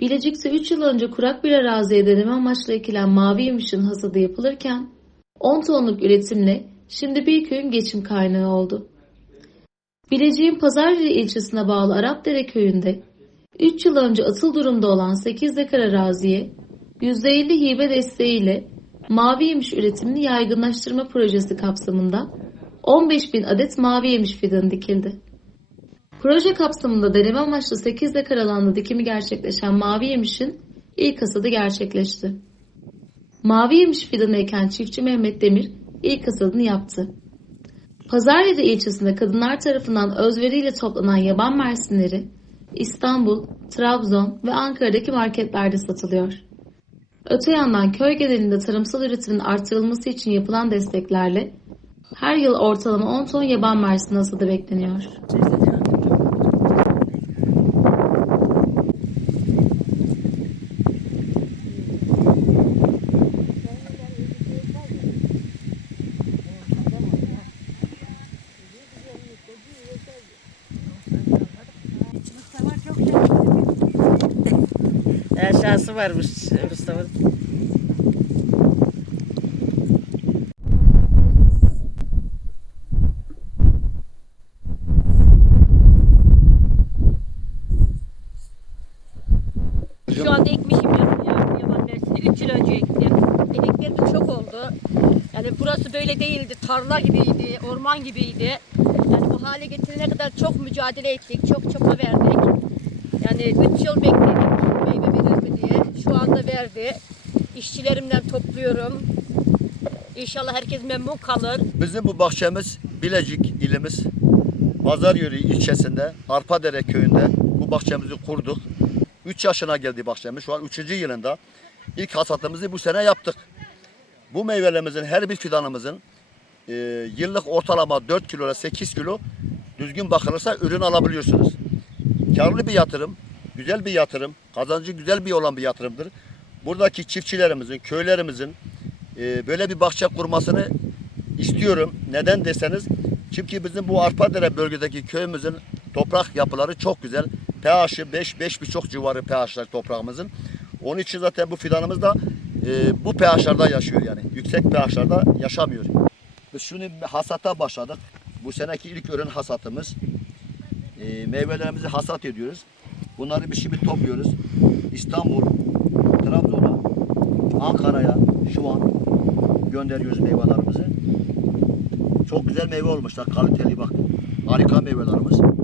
Bilecik'te 3 yıl önce kurak bir araziye deneme amaçlı ekilen mavi yemişin hasadı yapılırken 10 tonluk üretimle şimdi bir köyün geçim kaynağı oldu. Bilecik'in Pazarcılı ilçesine bağlı Arapdere köyünde 3 yıl önce atıl durumda olan 8 dekar araziye %50 hibe desteğiyle mavi yemiş üretimini yaygınlaştırma projesi kapsamında 15 bin adet mavi yemiş fidanı dikildi. Proje kapsamında deneme amaçlı 8 dekar alanda dikimi gerçekleşen mavi yemişin ilk hasadı gerçekleşti. Mavi yemiş fidanı eken çiftçi Mehmet Demir ilk hasadını yaptı. Pazarlıca ilçesinde kadınlar tarafından özveriyle toplanan yaban mersinleri İstanbul, Trabzon ve Ankara'daki marketlerde satılıyor. Öte yandan köy genelinde tarımsal üretimin artırılması için yapılan desteklerle her yıl ortalama 10 ton yaban mersini hasadı bekleniyor. Şansı varmış Mustafa'nın. Şu anda ekmişim ben ya, yaban mersini. 3 yıl önce ektim. Emeklerim çok oldu. Yani burası böyle değildi. Tarla gibiydi, orman gibiydi. Yani bu hale getirene kadar çok mücadele ettik, çok çaba verdik. Yani 3 yıl bekledik diye. Şu anda verdi. İşçilerimden topluyorum. İnşallah herkes memnun kalır. Bizim bu bahçemiz Bilecik ilimiz Pazaryörü ilçesinde Arpadere köyünde bu bahçemizi kurduk. 3 yaşına geldi bahçemiz. Şu an 3. yılında. İlk hasatımızı bu sene yaptık. Bu meyvelerimizin her bir fidanımızın e, yıllık ortalama 4 kilo ile 8 kilo düzgün bakılırsa ürün alabiliyorsunuz. Karlı bir yatırım, güzel bir yatırım, kazancı güzel bir olan bir yatırımdır. Buradaki çiftçilerimizin, köylerimizin e, böyle bir bahçe kurmasını istiyorum. Neden deseniz çünkü bizim bu Arpadere bölgedeki köyümüzün toprak yapıları çok güzel. pH'i 5 5 birçok civarı pH'lar toprağımızın. Onun için zaten bu fidanımız da e, bu pH'larda yaşıyor yani. Yüksek pH'larda yaşamıyor. Biz şunu hasata başladık. Bu seneki ilk ürün hasatımız. E, meyvelerimizi hasat ediyoruz. Bunları bir şimdi topluyoruz. İstanbul, Trabzon'a, Ankara'ya şu an gönderiyoruz meyvelerimizi. Çok güzel meyve olmuşlar. Kaliteli bak. Harika meyvelerimiz.